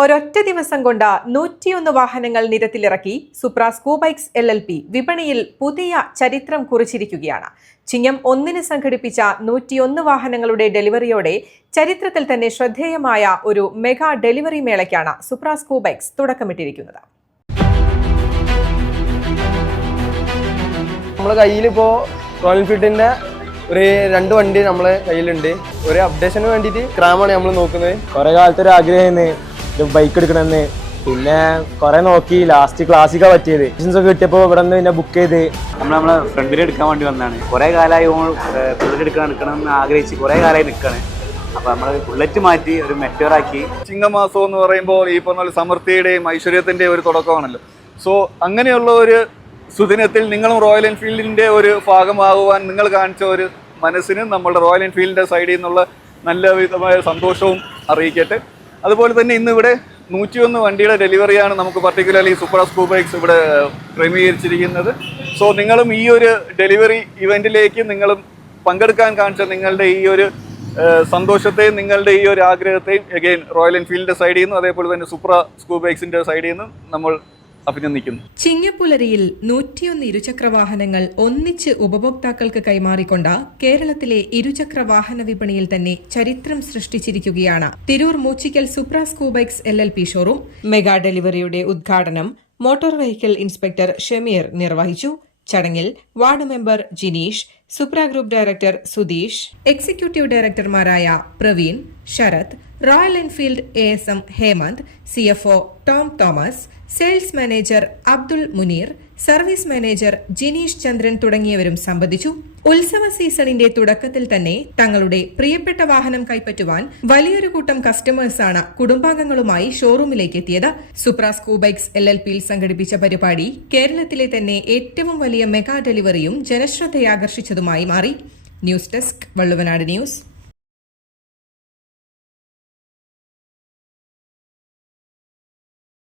ഒരൊറ്റ ദിവസം കൊണ്ട് 101 വാഹനങ്ങൾ നിരത്തിലിറക്കി സുപ്ര സ്കൂബൈക്സ് LLP വിപണിയിൽ പുതിയ ചരിത്രം കുറിച്ചിരിക്കുകയാണ്. ചിങ്ങം 1 സംഘടിപ്പിച്ച 101 വാഹനങ്ങളുടെ ഡെലിവറിയോടെ ചരിത്രത്തിൽ തന്നെ ശ്രദ്ധേയമായ ഒരു മെഗാ ഡെലിവറി മേളയ്ക്കാണ് സുപ്ര സ്കൂബൈക്സ് തുടക്കമിട്ടിരിക്കുന്നത്. നമ്മുടെ കയ്യിലിപ്പോൾ റോയൽ എൻഫീൽഡിന്റെ ഒരു 2 വണ്ടി നമ്മളെ കയ്യിലുണ്ട്. ഒരു അപ്ഡേഷന് വേണ്ടിയിട്ട് ക്രാമാണ് നമ്മൾ നോക്കുന്നത്. കുറെ കാലത്തൊരു ആഗ്രഹമായിരുന്നു ബൈക്ക് എടുക്കണമെന്ന്. പിന്നെ കുറെ നോക്കി, ലാസ്റ്റ് ക്ലാസിക്കാ പറ്റിയത്. ലൈസൻസ് ഒക്കെ കിട്ടിയപ്പോൾ ഇവിടെ നിന്ന് പിന്നെ ബുക്ക് ചെയ്ത് നമ്മളെ ഫ്രണ്ടിൽ എടുക്കാൻ വേണ്ടി വന്നതാണ്. കുറെ കാലമായി ബുള്ളറ്റ് എടുക്കണം എന്ന് ആഗ്രഹിച്ച് കുറെ കാലമായി നിൽക്കുകയാണ്. അപ്പൊ നമ്മൾ ബുള്ളറ്റ് മാറ്റി ഒരു മെറ്റോറാക്കി. ചിങ്ങമാസം എന്ന് പറയുമ്പോൾ ഈ പറഞ്ഞ സമൃദ്ധിയുടെയും ഐശ്വര്യത്തിന്റെയും ഒരു തുടക്കമാണല്ലോ. സോ അങ്ങനെയുള്ള ഒരു സുദിനത്തിൽ നിങ്ങളും റോയൽ എൻഫീൽഡിന്റെ ഒരു ഭാഗമാകുവാൻ നിങ്ങൾ കാണിച്ച ഒരു മനസ്സിന് നമ്മളുടെ റോയൽ എൻഫീൽഡിന്റെ സൈഡിൽ നിന്നുള്ള നല്ല വിധമായ സന്തോഷവും അറിയിക്കട്ടെ. അതുപോലെ തന്നെ ഇന്നിവിടെ 101 വണ്ടിയുടെ ഡെലിവറിയാണ് നമുക്ക് പർട്ടിക്കുലർലി സുപ്ര സ്കൂബൈക്സ് ഇവിടെ ക്രമീകരിച്ചിരിക്കുന്നത്. സോ നിങ്ങളും ഈ ഒരു ഡെലിവറി ഇവന്റിലേക്ക് നിങ്ങളും പങ്കെടുക്കാൻ കാണിച്ച നിങ്ങളുടെ ഈ ഒരു സന്തോഷത്തെയും നിങ്ങളുടെ ഈ ഒരു ആഗ്രഹത്തെയും അഗെയിൻ റോയൽ എൻഫീൽഡിന്റെ സൈഡിൽ നിന്നും അതേപോലെ തന്നെ സുപ്ര സ്കൂബൈക്സിന്റെ സൈഡിൽ നിന്നും നമ്മൾ അഭിനന്ദിക്കുന്നു. ചിങ്ങപ്പുലരിയിൽ 101 ഇരുചക്രവാഹനങ്ങൾ ഒന്നിച്ച് ഉപഭോക്താക്കൾക്ക് കൈമാറിക്കൊണ്ട് കേരളത്തിലെ ഇരുചക്ര വാഹന വിപണിയിൽ തന്നെ ചരിത്രം സൃഷ്ടിച്ചിരിക്കുകയാണ് Tirur Moochikkal Supra Scoobikes LLP showroom. Mega ഡെലിവറിയുടെ ഉദ്ഘാടനം മോട്ടോർ വെഹിക്കിൾ ഇൻസ്പെക്ടർ ഷമീർ നിർവഹിച്ചു. ചടങ്ങിൽ ward member Jineesh, Supra group director Sudheesh, executive ഡയറക്ടർമാരായ Praveen, Sarath, Royal Enfield ASM Hemanth, CFO Tom Thomas, sales manager Abdul Muneer, service manager Jineesh Chandran തുടങ്ങിയവരും സംബന്ധിച്ചു. ഉത്സവ സീസണിന്റെ തുടക്കത്തിൽ തന്നെ തങ്ങളുടെ പ്രിയപ്പെട്ട വാഹനം കൈപ്പറ്റുവാൻ വലിയൊരു കൂട്ടം കസ്റ്റമേഴ്സാണ് കുടുംബാംഗങ്ങളുമായി ഷോറൂമിലേക്ക് എത്തിയത്. സുപ്ര സ്കൂബൈക്സ് LLPയിൽ സംഘടിപ്പിച്ച പരിപാടി കേരളത്തിലെ തന്നെ ഏറ്റവും വലിയ മെഗാ ഡെലിവറിയും ജനശ്രദ്ധയാകർഷിച്ചതുമായി മാറി. News desk, Valluvanad news.